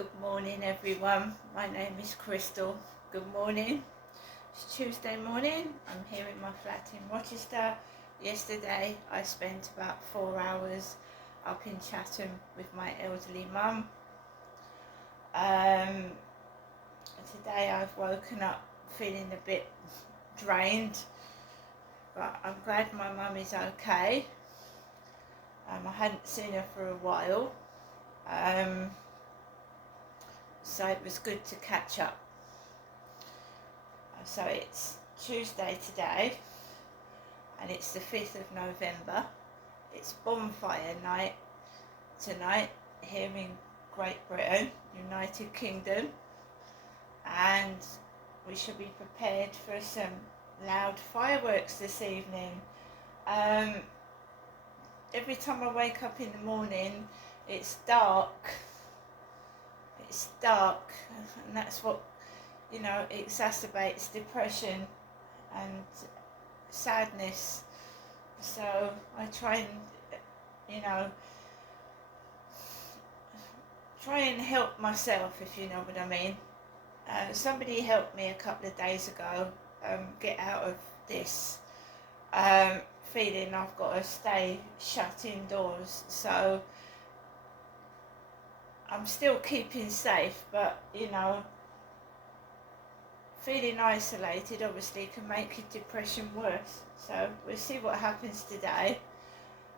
Good morning everyone, my name is Crystal. Good morning. It's Tuesday morning. I'm here in my flat in Rochester. Yesterday I spent about 4 hours up in Chatham with my elderly mum. Today I've woken up feeling a bit drained, but I'm glad my mum is okay. I hadn't seen her for a while. So it was good to catch up. So it's Tuesday today, and it's the 5th of November. It's bonfire night tonight here in Great Britain, United Kingdom, and we should be prepared for some loud fireworks this evening. Every time I wake up in the morning, it's dark, and that's what, exacerbates depression and sadness. So I try and help myself, if you know what I mean. Somebody helped me a couple of days ago get out of this feeling I've got to stay shut indoors. So I'm still keeping safe, but feeling isolated obviously can make your depression worse. So we'll see what happens today.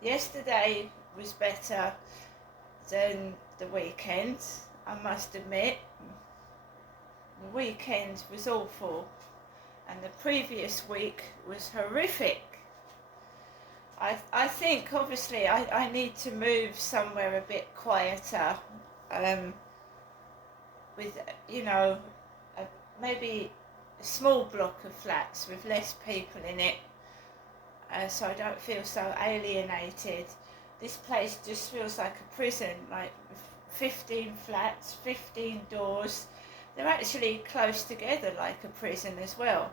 Yesterday was better than the weekend, I must admit. The weekend was awful, and the previous week was horrific. I think obviously I need to move somewhere a bit quieter, with maybe a small block of flats with less people in it, so I don't feel so alienated. This place just feels like a prison, like 15 flats, 15 doors. They're actually close together like a prison as well.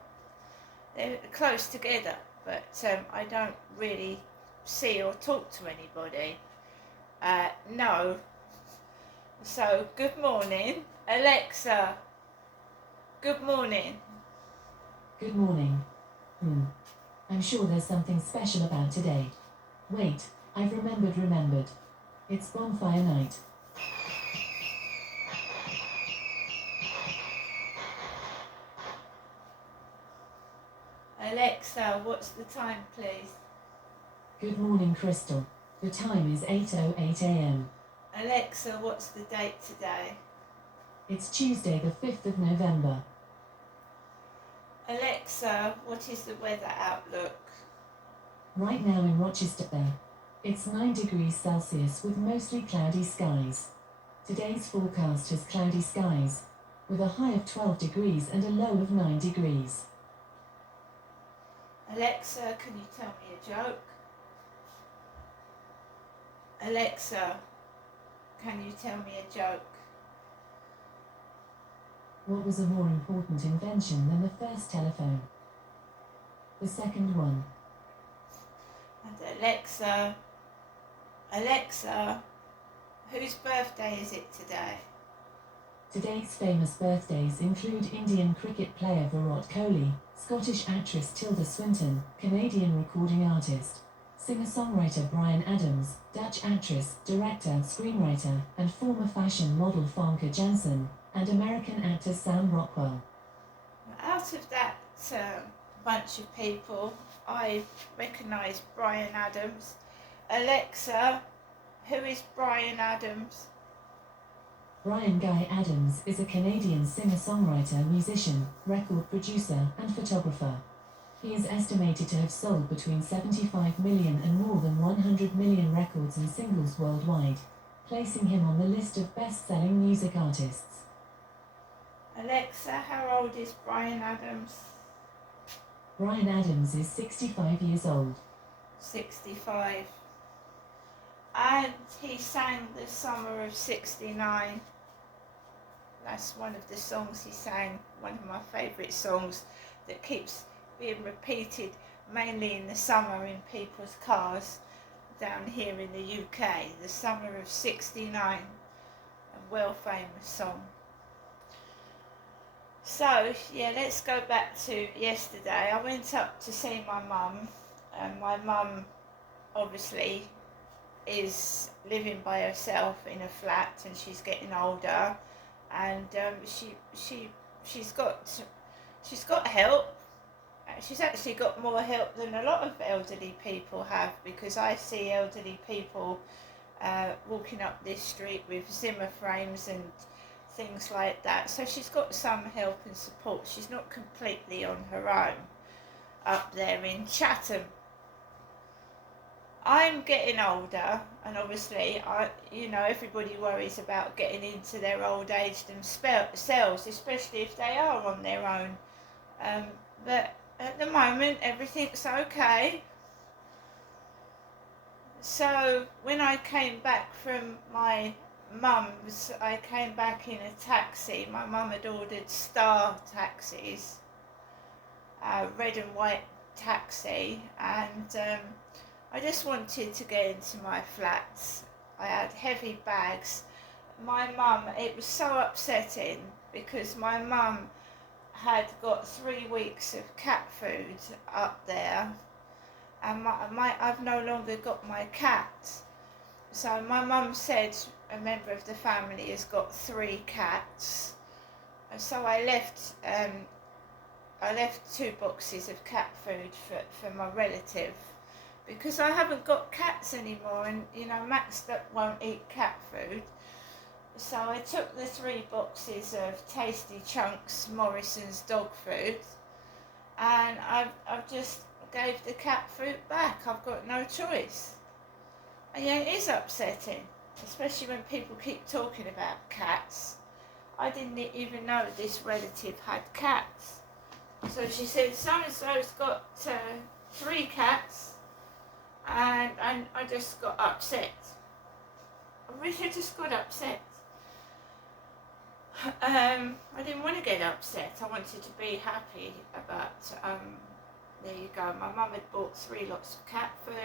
They're close together, but I don't really see or talk to anybody. No. So, good morning. Alexa, good morning. Good morning. I'm sure there's something special about today. Wait, I've remembered. It's bonfire night. Alexa, what's the time, please? Good morning, Crystal. The time is 8:08 a.m. Alexa, what's the date today? It's Tuesday the 5th of November. Alexa, what is the weather outlook? Right now in Rochester, it's 9 degrees Celsius with mostly cloudy skies. Today's forecast has cloudy skies, with a high of 12 degrees and a low of 9 degrees. Alexa, can you tell me a joke? Alexa, can you tell me a joke? What was a more important invention than the first telephone? The second one. And Alexa, whose birthday is it today? Today's famous birthdays include Indian cricket player Virat Kohli, Scottish actress Tilda Swinton, Canadian recording artist, singer-songwriter Bryan Adams, Dutch actress, director, screenwriter, and former fashion model Famke Janssen, and American actor Sam Rockwell. Out of that bunch of people, I recognise Bryan Adams. Alexa, who is Bryan Adams? Bryan Guy Adams is a Canadian singer-songwriter, musician, record producer, and photographer. He is estimated to have sold between 75 million and more than 100 million records and singles worldwide, placing him on the list of best-selling music artists. Alexa, how old is Bryan Adams? Bryan Adams is 65 years old. 65. And he sang The Summer of '69. That's one of the songs he sang, one of my favourite songs that keeps being repeated mainly in the summer in people's cars down here in the UK. The Summer of '69. a well famous song. So yeah, let's go back to yesterday. I went up to see my mum, and my mum obviously is living by herself in a flat, and she's getting older, and she's got help. She's actually got more help than a lot of elderly people have, because I see elderly people walking up this street with Zimmer frames and things like that. So she's got some help and support. She's not completely on her own up there in Chatham. I'm getting older, and obviously, everybody worries about getting into their old age themselves, especially if they are on their own. But at the moment, everything's okay. So when I came back from my mum's, I came back in a taxi. My mum had ordered Star taxis, red and white taxi, and I just wanted to get into my flats. I had heavy bags. My mum, it was so upsetting, because my mum had got 3 weeks of cat food up there, and I've no longer got my cat. So my mum said a member of the family has got 3 cats. So I left 2 boxes of cat food for my relative, because I haven't got cats anymore, and Max won't eat cat food. So I took the 3 boxes of Tasty Chunks Morrison's dog food, and I've just gave the cat food back. I've got no choice. And yeah, it is upsetting, especially when people keep talking about cats. I didn't even know this relative had cats. So she said, so-and-so's got 3 cats, and I just got upset. I really just got upset. I didn't want to get upset. I wanted to be happy about, there you go. My mum had bought 3 lots of cat food,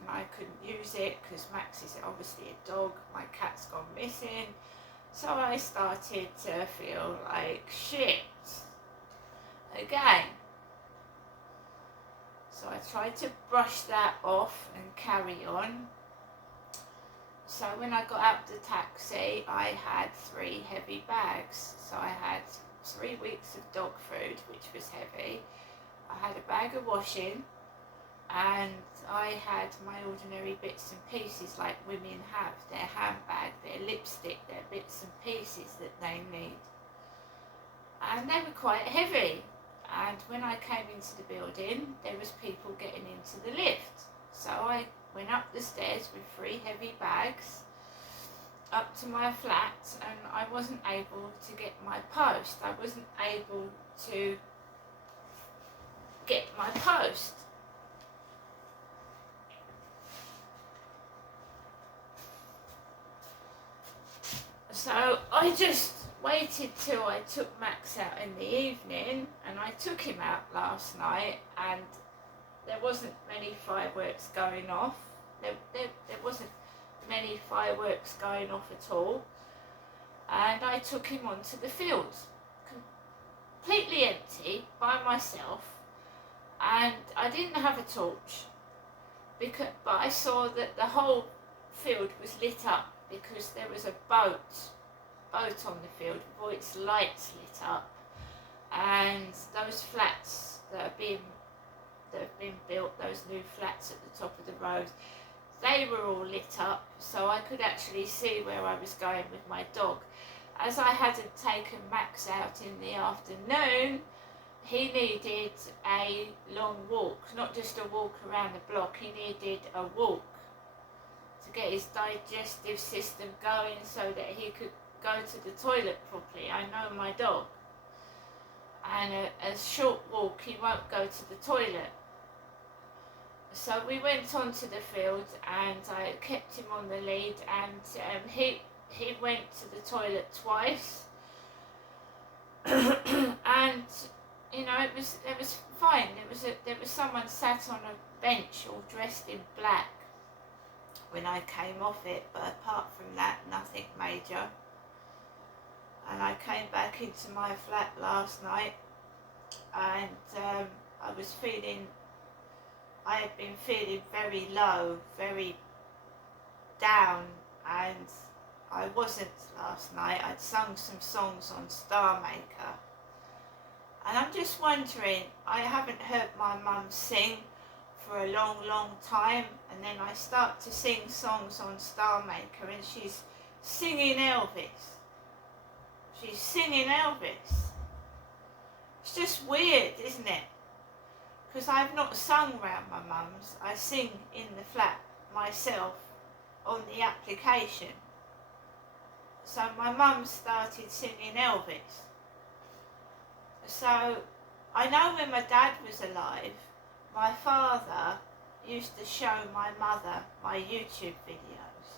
and I couldn't use it because Max is obviously a dog. My cat's gone missing. So I started to feel like shit again. So I tried to brush that off and carry on. So when I got out the taxi, I had 3 heavy bags. So I had 3 weeks of dog food, which was heavy. I had a bag of washing, and I had my ordinary bits and pieces like women have, their handbag, their lipstick, their bits and pieces that they need. And they were quite heavy. And when I came into the building, there was people getting into the lift. So I went up the stairs with 3 heavy bags up to my flat, and I wasn't able to get my post. I wasn't able to get my post. So I just waited till I took Max out in the evening, and I took him out last night, and there wasn't many fireworks going off. There wasn't many fireworks going off at all. And I took him onto the field, completely empty, by myself. And I didn't have a torch, but I saw that the whole field was lit up, because there was a boat on the field with its lights lit up. And those flats that have been built, those new flats at the top of the road, they were all lit up, so I could actually see where I was going with my dog. As I hadn't taken Max out in the afternoon, he needed a long walk, not just a walk around the block. He needed a walk to get his digestive system going, so that he could go to the toilet properly. I know my dog, and a short walk, he won't go to the toilet. So we went onto the field, and I kept him on the lead, and he went to the toilet twice. And it was fine. There was someone sat on a bench all dressed in black when I came off it, but apart from that, nothing major. and I came back into my flat last night, and I had been feeling very low, very down, and I wasn't last night. I'd sung some songs on Star Maker, and I'm just wondering, I haven't heard my mum sing for a long time, and then I start to sing songs on Star Maker and she's singing Elvis. She's singing Elvis. It's just weird, isn't it? Because I've not sung round my mum's. I sing in the flat myself on the application. So my mum started singing Elvis. So I know when my dad was alive, my father used to show my mother my YouTube videos.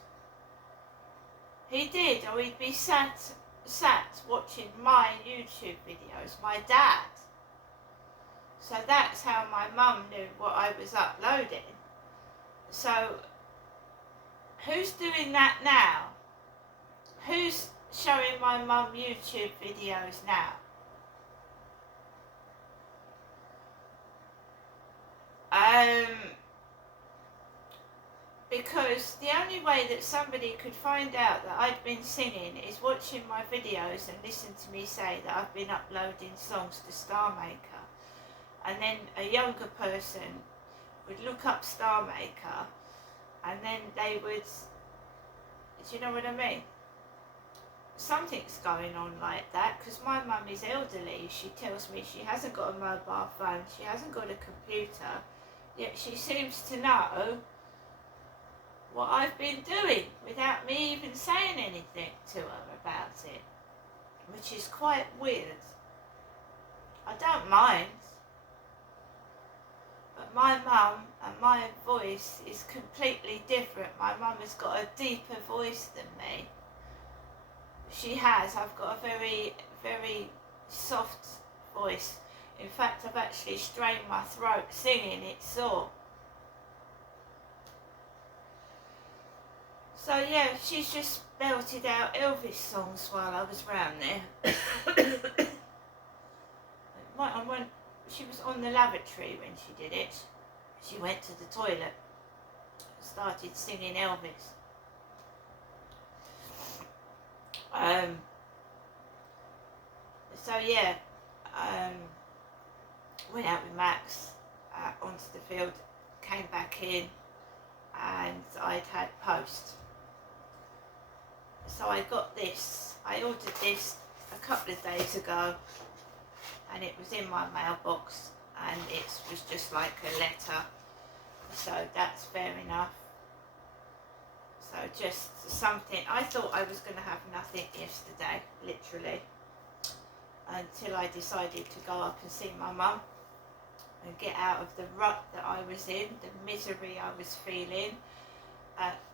He did, or he'd be sat watching my YouTube videos, my dad. So that's how my mum knew what I was uploading. So who's doing that now? Who's showing my mum YouTube videos now? Because the only way that somebody could find out that I'd been singing is watching my videos and listen to me say that I've been uploading songs to Star Maker. And then a younger person would look up Star Maker, and then they would, do you know what I mean? Something's going on like that, because my mum is elderly. She tells me she hasn't got a mobile phone, she hasn't got a computer, yet she seems to know what I've been doing without me even saying anything to her about it, which is quite weird. I don't mind, but my mum and my voice is completely different. My mum has got a deeper voice than me. She has. I've got a very, very soft voice. In fact, I've actually strained my throat singing, it's sore. So yeah, she's just belted out Elvis songs while I was round there. She was on the lavatory when she did it. She went to the toilet and started singing Elvis. So yeah, went out with Max onto the field, came back in, and I'd had post. So I got this. I ordered this a couple of days ago, and it was in my mailbox, and it was just like a letter. So that's fair enough. So just something. I thought I was going to have nothing yesterday, literally, until I decided to go up and see my mum and get out of the rut that I was in, the misery I was feeling,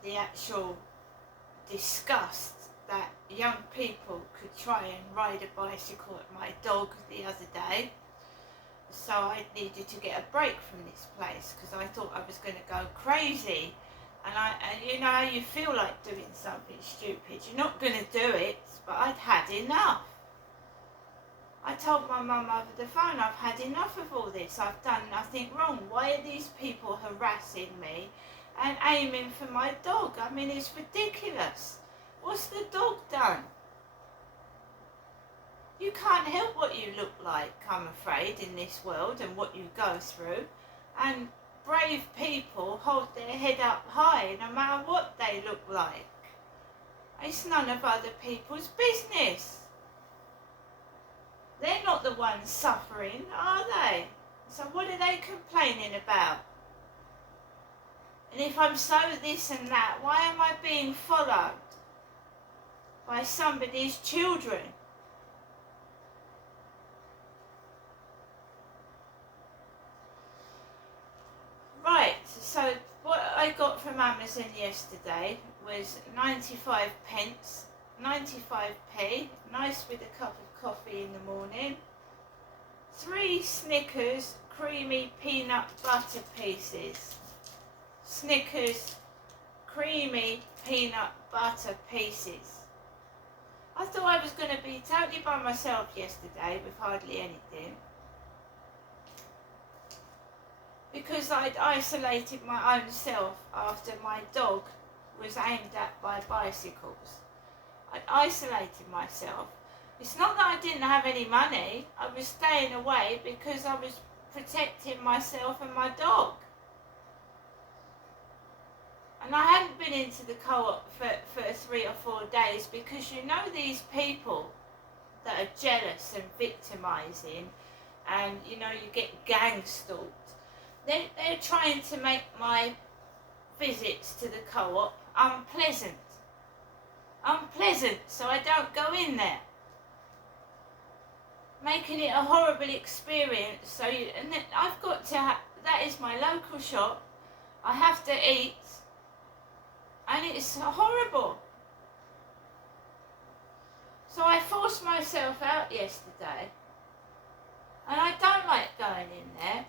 the actual disgust that young people could try and ride a bicycle at my dog the other day. So I needed to get a break from this place, because I thought I was going to go crazy. And you know how you feel like doing something stupid. You're not going to do it, but I'd had enough. I told my mum over the phone, I've had enough of all this. I've done nothing wrong. Why are these people harassing me and aiming for my dog? I mean, it's ridiculous. What's the dog done? You can't help what you look like, I'm afraid, in this world and what you go through. And brave people hold their head up high no matter what they look like. It's none of other people's business. They're not the ones suffering, are they? So what are they complaining about? And if I'm so this and that, why am I being followed by somebody's children? Right, so what I got from Amazon yesterday was 95 pence, 95p, nice with a cup of coffee in the morning, 3 Snickers creamy peanut butter pieces. Snickers creamy peanut butter pieces. I thought I was going to be totally by myself yesterday with hardly anything, because I'd isolated my own self after my dog was aimed at by bicycles. I'd isolated myself. It's not that I didn't have any money. I was staying away because I was protecting myself and my dog. And I hadn't been into the co-op for 3 or 4 days, because you know these people that are jealous and victimising, and you know you get gang stalked. They're trying to make my visits to the co-op unpleasant, so I don't go in there, making it a horrible experience. So and then I've got to that is my local shop. I have to eat, and it's horrible. So I forced myself out yesterday, and I don't like going in there,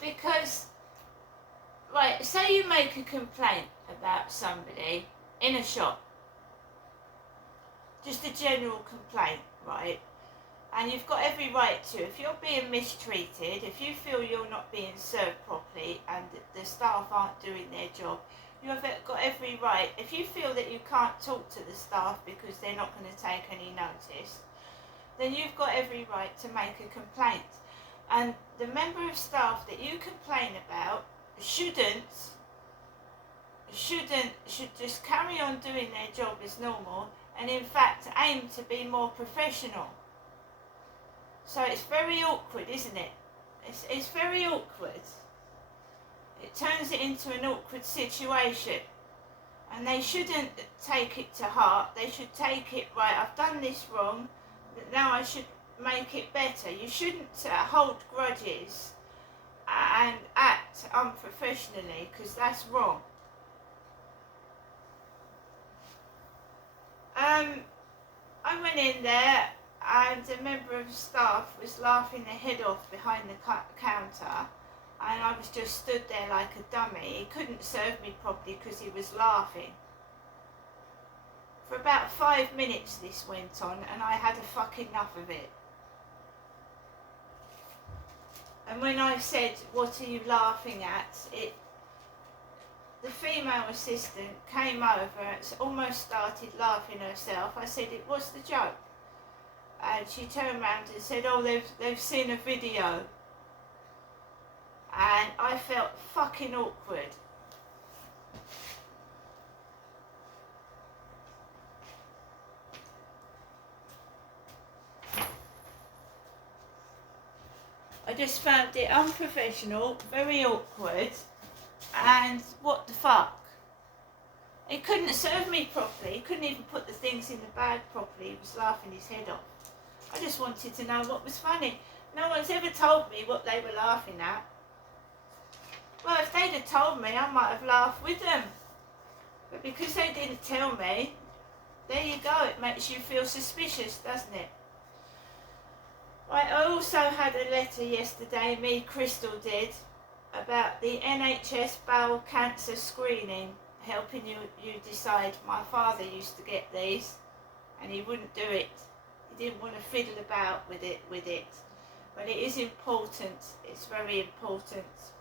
because, right, say you make a complaint about somebody in a shop, just a general complaint, right, and you've got every right to. If you're being mistreated, if you feel you're not being served properly and the staff aren't doing their job, you have got every right. If you feel that you can't talk to the staff because they're not going to take any notice, then you've got every right to make a complaint. And the member of staff that you complain about should just carry on doing their job as normal, and in fact aim to be more professional. So it's very awkward, isn't it? It's very awkward. It turns it into an awkward situation, and they shouldn't take it to heart. They should take it, right, I've done this wrong, now I should make it better. You shouldn't hold grudges and act unprofessionally, because that's wrong. I went in there, and a member of staff was laughing their head off behind the counter, and I was just stood there like a dummy. He couldn't serve me properly because he was laughing. For about 5 minutes this went on, and I had a fuck enough of it. And when I said, "What are you laughing at?" the female assistant came over and almost started laughing herself. I said, "It was the joke." And she turned around and said, "Oh, they've seen a video." And I felt fucking awkward. I just found it unprofessional, very awkward, and what the fuck? He couldn't serve me properly. He couldn't even put the things in the bag properly. He was laughing his head off. I just wanted to know what was funny. No one's ever told me what they were laughing at. Well, if they'd have told me, I might have laughed with them. But because they didn't tell me, there you go. It makes you feel suspicious, doesn't it? Right, I also had a letter yesterday, Crystal did, about the NHS bowel cancer screening, helping you decide. My father used to get these, and he wouldn't do it. He didn't want to fiddle about with it. But it is important. It's very important.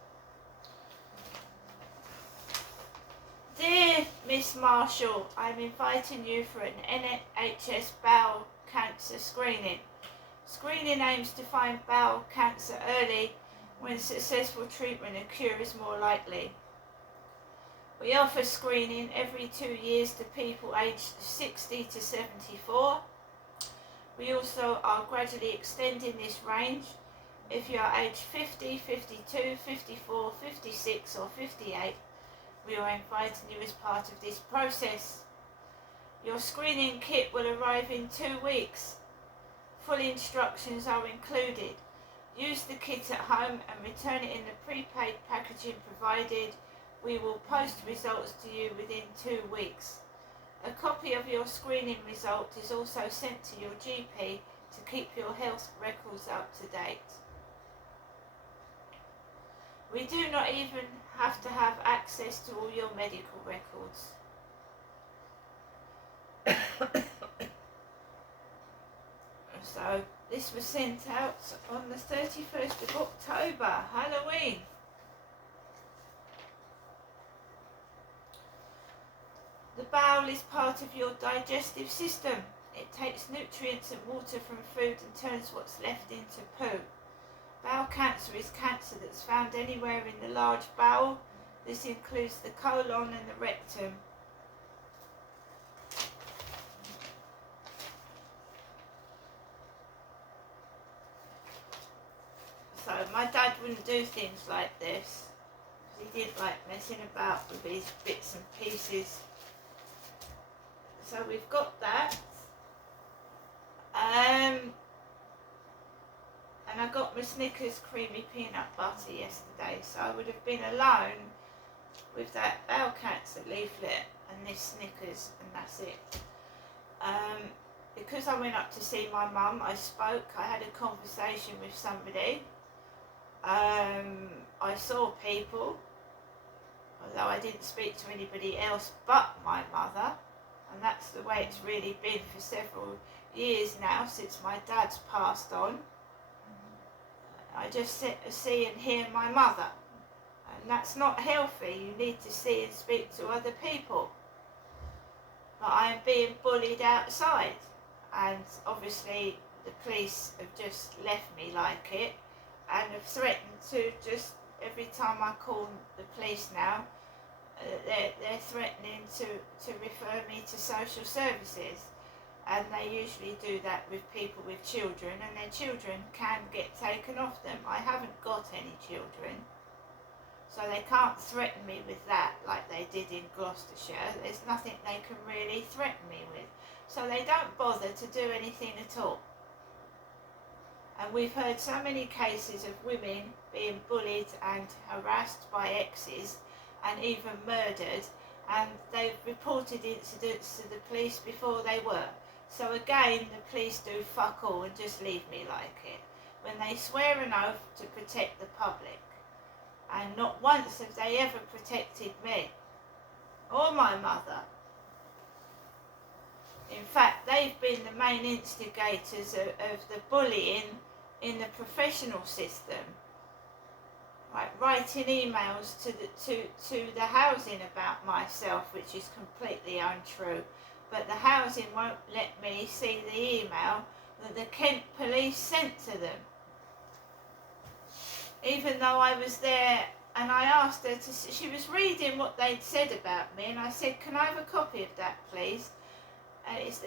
Dear Miss Marshall, I'm inviting you for an NHS bowel cancer screening. Screening aims to find bowel cancer early, when successful treatment and cure is more likely. We offer screening every 2 years to people aged 60 to 74. We also are gradually extending this range. If you are aged 50, 52, 54, 56 or 58, we are inviting you as part of this process. Your screening kit will arrive in 2 weeks. Full instructions are included. Use the kit at home and return it in the prepaid packaging provided. We will post results to you within 2 weeks. A copy of your screening result is also sent to your GP to keep your health records up to date. We do not even have to have access to all your medical records. This was sent out on the 31st of October, Halloween. The bowel is part of your digestive system. It takes nutrients and water from food and turns what's left into poo. Bowel cancer is cancer that's found anywhere in the large bowel. This includes the colon and the rectum. So my dad wouldn't do things like this. He didn't like messing about with these bits and pieces. So we've got that. And I got my Snickers creamy peanut butter yesterday, so I would have been alone with that bowel cancer leaflet and this Snickers, and that's it. Because I went up to see my mum, I spoke, I had a conversation with somebody. I saw people, although I didn't speak to anybody else but my mother, and that's the way it's really been for several years now since my dad's passed on. I just sit to see and hear my mother, and that's not healthy. You need to see and speak to other people. But I am being bullied outside, and obviously the police have just left me like it, and have threatened to just, every time I call the police now, they're threatening to refer me to social services. And they usually do that with people with children, and their children can get taken off them. I haven't got any children, so they can't threaten me with that like they did in Gloucestershire. There's nothing they can really threaten me with, so they don't bother to do anything at all. And we've heard so many cases of women being bullied and harassed by exes and even murdered, and they've reported incidents to the police before they were. So again, the police do fuck all and just leave me like it, when they swear an oath to protect the public. And not once have they ever protected me or my mother. In fact, they've been the main instigators of the bullying in the professional system. Like writing emails to the housing about myself, which is completely untrue. But the housing won't let me see the email that the Kent police sent to them. Even though I was there, and I asked her to, she was reading what they'd said about me, and I said, can I have a copy of that, please? And it's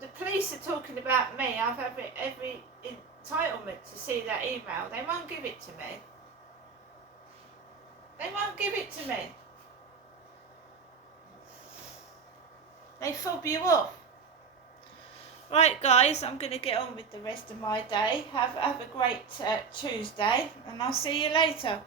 the police are talking about me. I've every entitlement to see that email. They won't give it to me. They won't give it to me. They fob you off. Right guys, I'm going to get on with the rest of my day. Have a great Tuesday, and I'll see you later.